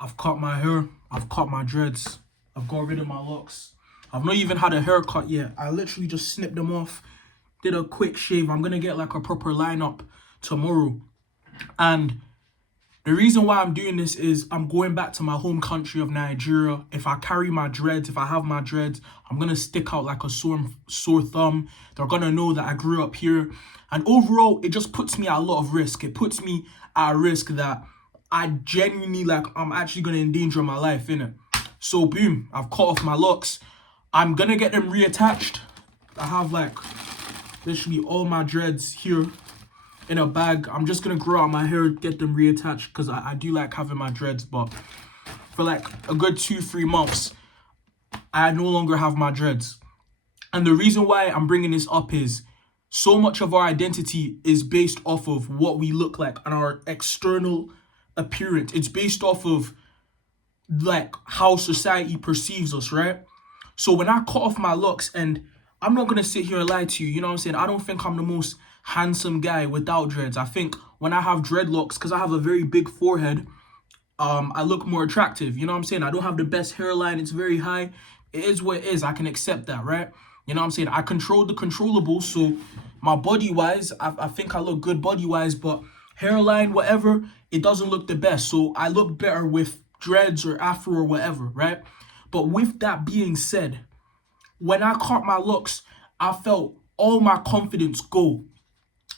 I've cut my hair. I've cut my dreads. I've got rid of my locks. I've not even had a haircut yet. I literally just snipped them off, did a quick shave. I'm gonna get like a proper lineup tomorrow. And the reason why I'm doing this is I'm going back to my home country of Nigeria. If I carry my dreads, if I have my dreads, I'm gonna stick out like a sore thumb. They're gonna know that I grew up here. And overall, it just puts me at a lot of risk. It puts me at a risk that I genuinely I'm actually gonna endanger my life, innit? So boom, I've cut off my locks. I'm gonna get them reattached. I have like literally all my dreads here in a bag. I'm just gonna grow out my hair, get them reattached because I do like having my dreads, but for like a good 2-3 months, I no longer have my dreads. And the reason why I'm bringing this up is so much of our identity is based off of what we look like and our external appearance. It's based off of like how society perceives us, right? So when I cut off my locks, and I'm not gonna sit here and lie to you, you know what I'm saying? I don't think I'm the most handsome guy without dreads. I think when I have dreadlocks, because I have a very big forehead, I look more attractive. You know what I'm saying? I don't have the best hairline, it's very high. It is what it is. I can accept that, right? You know what I'm saying? I control the controllables, so my body wise, I think I look good body wise, but hairline, whatever, it doesn't look the best. So I look better with dreads or afro or whatever, right? But with that being said, when I cut my locks, I felt all my confidence go.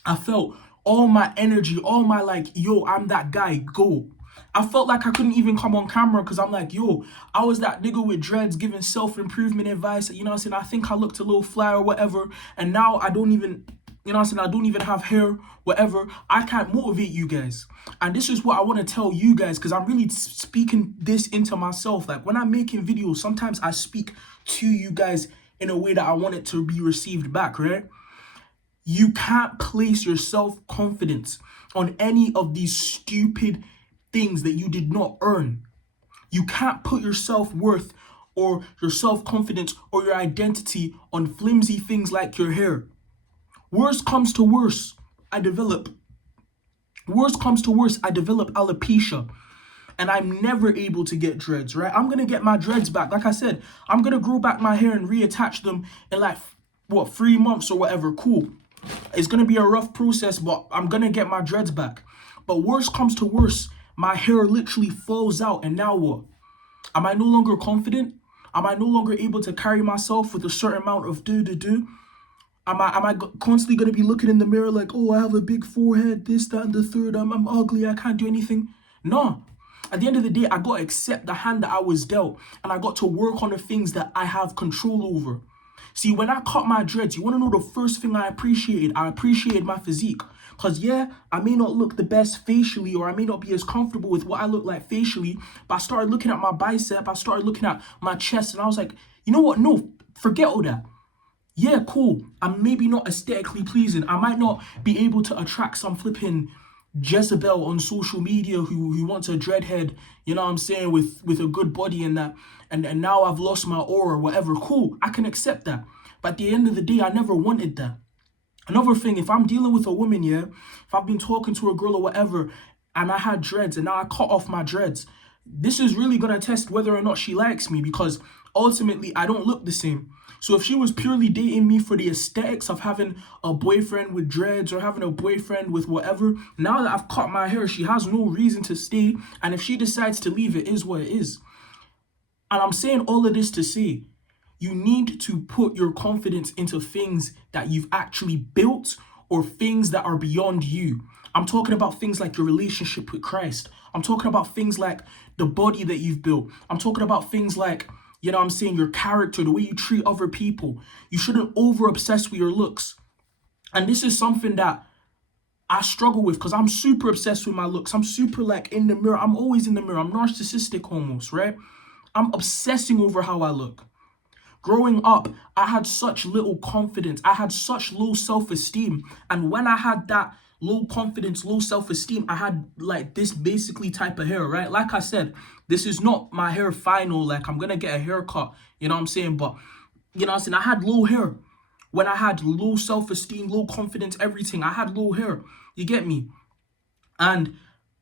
I felt all my energy, all my like, yo, I'm that guy, go. I felt like I couldn't even come on camera because I'm like, yo, I was that nigga with dreads giving self-improvement advice. You know what I'm saying? I think I looked a little fly or whatever. And now I don't even, you know what I'm saying? I don't even have hair, whatever. I can't motivate you guys. And this is what I want to tell you guys because I'm really speaking this into myself. Like when I'm making videos, sometimes I speak to you guys in a way that I want it to be received back, right? You can't place your self-confidence on any of these stupid things that you did not earn. You can't put your self-worth or your self-confidence or your identity on flimsy things like your hair. Worst comes to worst, I develop alopecia and I'm never able to get dreads, right? I'm gonna get my dreads back. Like I said, I'm gonna grow back my hair and reattach them in like, 3 months or whatever, cool. It's gonna be a rough process, but I'm gonna get my dreads back. But worst comes to worst, my hair literally falls out, and now what? Am I no longer confident? Am I no longer able to carry myself with a certain amount of do? Am I constantly gonna be looking in the mirror like, oh, I have a big forehead, this, that, and the third, I'm ugly, I can't do anything? No. At the end of the day, I gotta accept the hand that I was dealt, and I got to work on the things that I have control over. See, when I cut my dreads, you want to know the first thing I appreciated? I appreciated my physique. Because, yeah, I may not look the best facially or I may not be as comfortable with what I look like facially, but I started looking at my bicep, I started looking at my chest, and I was like, you know what? No, forget all that. Yeah, cool. I'm maybe not aesthetically pleasing. I might not be able to attract some flipping Jezebel on social media who wants a dreadhead, you know what I'm saying, with a good body and that, and now I've lost my aura or whatever. Cool, I can accept that. But at the end of the day, I never wanted that. Another thing, if I'm dealing with a woman, yeah, if I've been talking to a girl or whatever, and I had dreads and now I cut off my dreads, this is really gonna test whether or not she likes me because ultimately I don't look the same. So if she was purely dating me for the aesthetics of having a boyfriend with dreads or having a boyfriend with whatever, now that I've cut my hair, she has no reason to stay. And if she decides to leave, it is what it is. And I'm saying all of this to say, you need to put your confidence into things that you've actually built or things that are beyond you. I'm talking about things like your relationship with Christ. I'm talking about things like the body that you've built. I'm talking about things like, you know what I'm saying, your character, the way you treat other people. You shouldn't over obsess with your looks. And this is something that I struggle with because I'm super obsessed with my looks. I'm super like in the mirror. I'm always in the mirror. I'm narcissistic almost, right? I'm obsessing over how I look. Growing up, I had such little confidence. I had such low self-esteem. And when I had that low confidence, low self-esteem, I had like this basically type of hair, right? Like I said, this is not my hair final. Like I'm gonna get a haircut, you know what I'm saying? But you know what I'm saying? I had low hair. When I had low self-esteem, low confidence, everything, I had low hair. You get me? And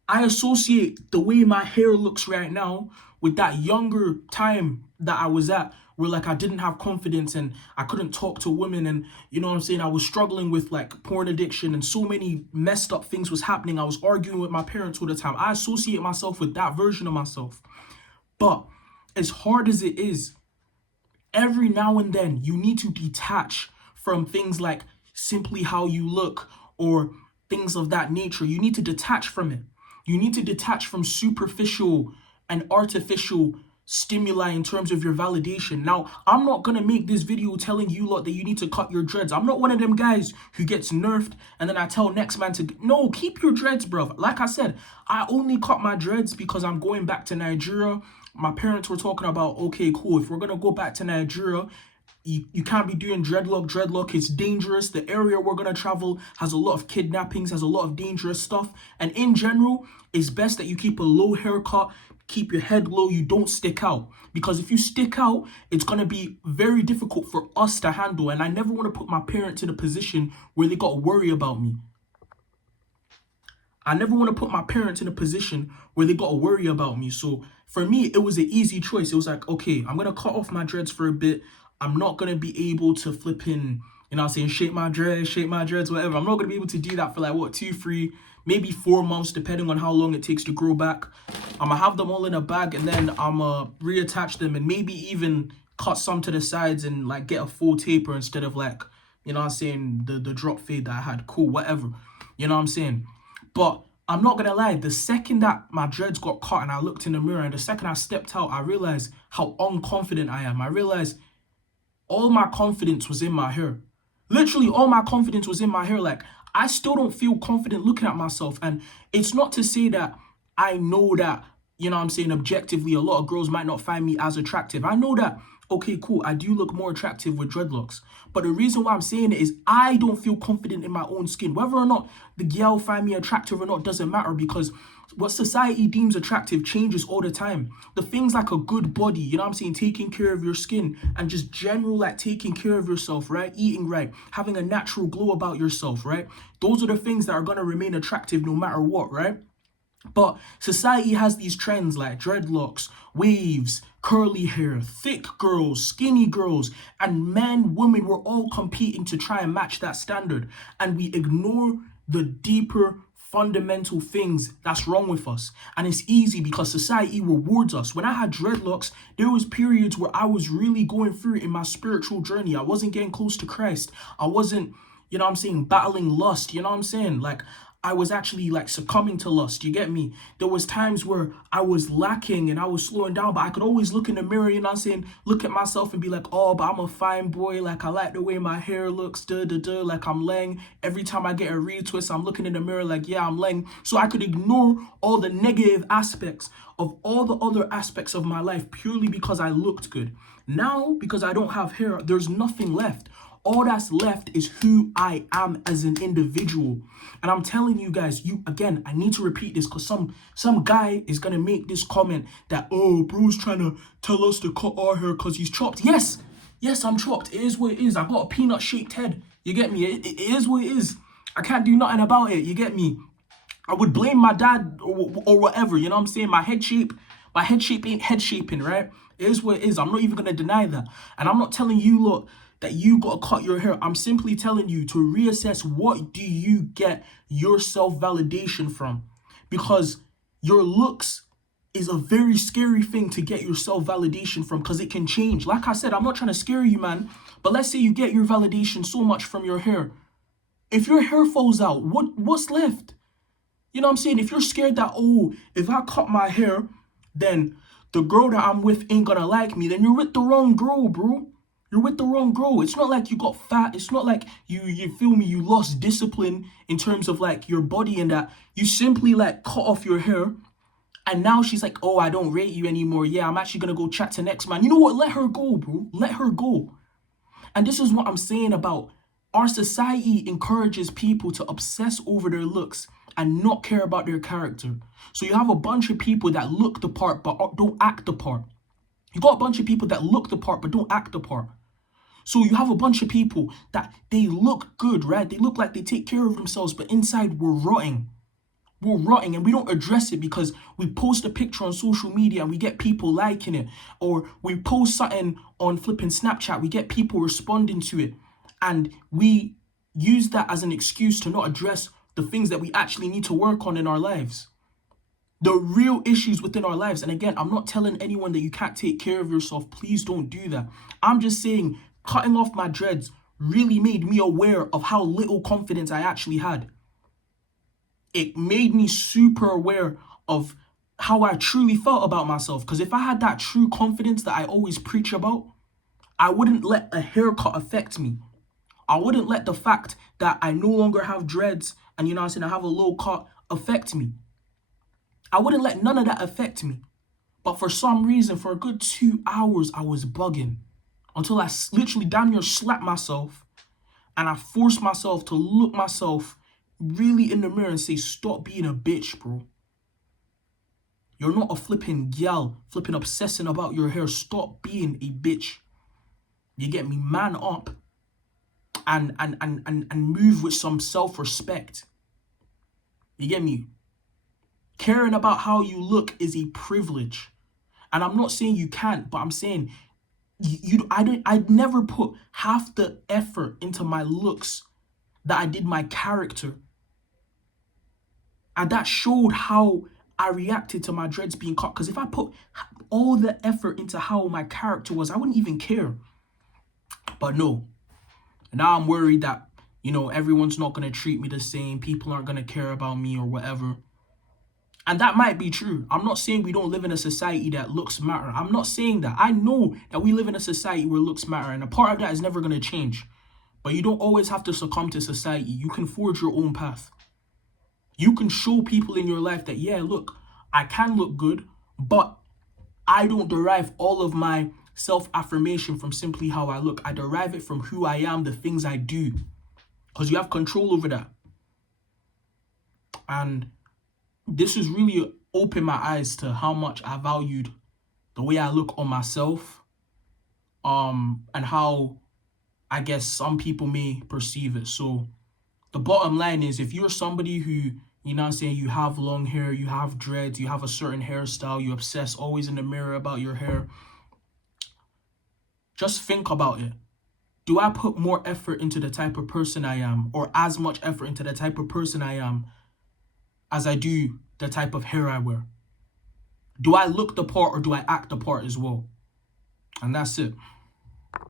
I associate the way my hair looks right now with that younger time that I was at, where like I didn't have confidence and I couldn't talk to women, and you know what I'm saying, I was struggling with like porn addiction and so many messed up things was happening. I was arguing with my parents all the time. I associate myself with that version of myself. But as hard as it is, every now and then you need to detach from things like simply how you look or things of that nature. You need to detach from it. You need to detach from superficial and artificial stimuli in terms of your validation. Now, I'm not gonna make this video telling you lot that you need to cut your dreads. I'm not one of them guys who gets nerfed and then I tell next man to no, keep your dreads, bro. Like I said, I only cut my dreads because I'm going back to Nigeria. My parents were talking about, okay, cool, if we're gonna go back to Nigeria, you can't be doing dreadlock. Dreadlock is dangerous. The area we're gonna travel has a lot of kidnappings, has a lot of dangerous stuff. And in general, it's best that you keep a low haircut, keep your head low, you don't stick out. Because if you stick out, it's gonna be very difficult for us to handle. And I never want to put my parents in a position where they got to worry about me. I never want to put my parents in a position where they got to worry about me. So for me, it was an easy choice. It was like, okay, I'm going to cut off my dreads for a bit. I'm not going to be able to flip in, you know what I'm saying, shape my dreads, whatever. I'm not going to be able to do that for like, what, 2, 3, maybe 4 months, depending on how long it takes to grow back. I'm going to have them all in a bag and then I'm going to reattach them and maybe even cut some to the sides and like get a full taper instead of like, you know what I'm saying, the drop fade that I had. Cool, whatever. You know what I'm saying? But I'm not gonna lie, the second that my dreads got cut and I looked in the mirror and the second I stepped out, I realized how unconfident I am. I realized all my confidence was in my hair. Literally all my confidence was in my hair. Like, I still don't feel confident looking at myself. And it's not to say that I know that, you know what I'm saying, objectively, a lot of girls might not find me as attractive. I know that, okay, cool, I do look more attractive with dreadlocks. But the reason why I'm saying it is I don't feel confident in my own skin. Whether or not the girl find me attractive or not doesn't matter, because what society deems attractive changes all the time. The things like a good body, you know what I'm saying, taking care of your skin and just general like taking care of yourself, right? Eating right, having a natural glow about yourself, right? Those are the things that are going to remain attractive no matter what, right? But society has these trends like dreadlocks, waves, curly hair, thick girls, skinny girls, and men, women, we're all competing to try and match that standard. And we ignore the deeper fundamental things that's wrong with us. And it's easy because society rewards us. When I had dreadlocks, there was periods where I was really going through it in my spiritual journey. I wasn't getting close to Christ. I wasn't, you know what I'm saying, battling lust. You know what I'm saying? Like, I was actually like succumbing to lust. You get me? There was times where I was lacking and I was slowing down, but I could always look in the mirror, you know what I'm saying? Look at myself and be like, oh, but I'm a fine boy. Like, I like the way my hair looks, like I'm laying. Every time I get a retwist, I'm looking in the mirror like, yeah, I'm laying. So I could ignore all the negative aspects of all the other aspects of my life purely because I looked good. Now, because I don't have hair, there's nothing left. All that's left is who I am as an individual. And I'm telling you guys, again, I need to repeat this because some guy is going to make this comment that, oh, bro's trying to tell us to cut our hair because he's chopped. Yes, I'm chopped. It is what it is. I got a peanut-shaped head. You get me? It is what it is. I can't do nothing about it. You get me? I would blame my dad or whatever. You know what I'm saying? My head shape ain't head shaping, right? It is what it is. I'm not even going to deny that. And I'm not telling you, look, that you got to cut your hair. I'm simply telling you to reassess, what do you get your self-validation from? Because your looks is a very scary thing to get your self-validation from, because it can change. Like I said, I'm not trying to scare you, man. But let's say you get your validation so much from your hair. If your hair falls out, what's left? You know what I'm saying? If you're scared that, oh, if I cut my hair, then the girl that I'm with ain't gonna like me, then you're with the wrong girl, bro. You're with the wrong girl. It's not like you got fat. It's not like you feel me, you lost discipline in terms of like your body and that. You simply like cut off your hair and now she's like, oh, I don't rate you anymore. Yeah, I'm actually going to go chat to next man. You know what? Let her go, bro. Let her go. And this is what I'm saying about our society encourages people to obsess over their looks and not care about their character. So you have a bunch of people that look the part but don't act the part. You got a bunch of people that look the part but don't act the part. So you have a bunch of people that they look good, right? They look like they take care of themselves, but inside we're rotting. We're rotting and we don't address it because we post a picture on social media and we get people liking it. Or we post something on flipping Snapchat, we get people responding to it. And we use that as an excuse to not address the things that we actually need to work on in our lives. The real issues within our lives. And again, I'm not telling anyone that you can't take care of yourself. Please don't do that. I'm just saying cutting off my dreads really made me aware of how little confidence I actually had. It made me super aware of how I truly felt about myself. Because if I had that true confidence that I always preach about, I wouldn't let a haircut affect me. I wouldn't let the fact that I no longer have dreads and, you know what I'm saying, I have a low cut affect me. I wouldn't let none of that affect me. But for some reason, for a good 2 hours, I was bugging until I literally damn near slapped myself and I forced myself to look myself really in the mirror and say, stop being a bitch, bro. You're not a flipping gal, flipping obsessing about your hair. Stop being a bitch. You get me? Man up and move with some self-respect. You get me? Caring about how you look is a privilege. And I'm not saying you can't, but I'm saying I'd never put half the effort into my looks that I did my character. And that showed how I reacted to my dreads being cut. Because if I put all the effort into how my character was, I wouldn't even care. But no. Now I'm worried that, you know, everyone's not going to treat me the same. People aren't going to care about me or whatever. And that might be true. I'm not saying we don't live in a society that looks matter. I'm not saying that. I know that we live in a society where looks matter. And a part of that is never going to change. But you don't always have to succumb to society. You can forge your own path. You can show people in your life that, yeah, look, I can look good, but I don't derive all of my self-affirmation from simply how I look. I derive it from who I am, the things I do. Because you have control over that. And this has really opened my eyes to how much I valued the way I look on myself. And how, I guess, some people may perceive it. So the bottom line is, if you're somebody who, you know what I'm saying, you have long hair, you have dreads, you have a certain hairstyle, you obsess always in the mirror about your hair, just think about it. Do I put more effort into the type of person I am, or as much effort into the type of person I am as I do the type of hair I wear? Do I look the part or do I act the part as well? And that's it.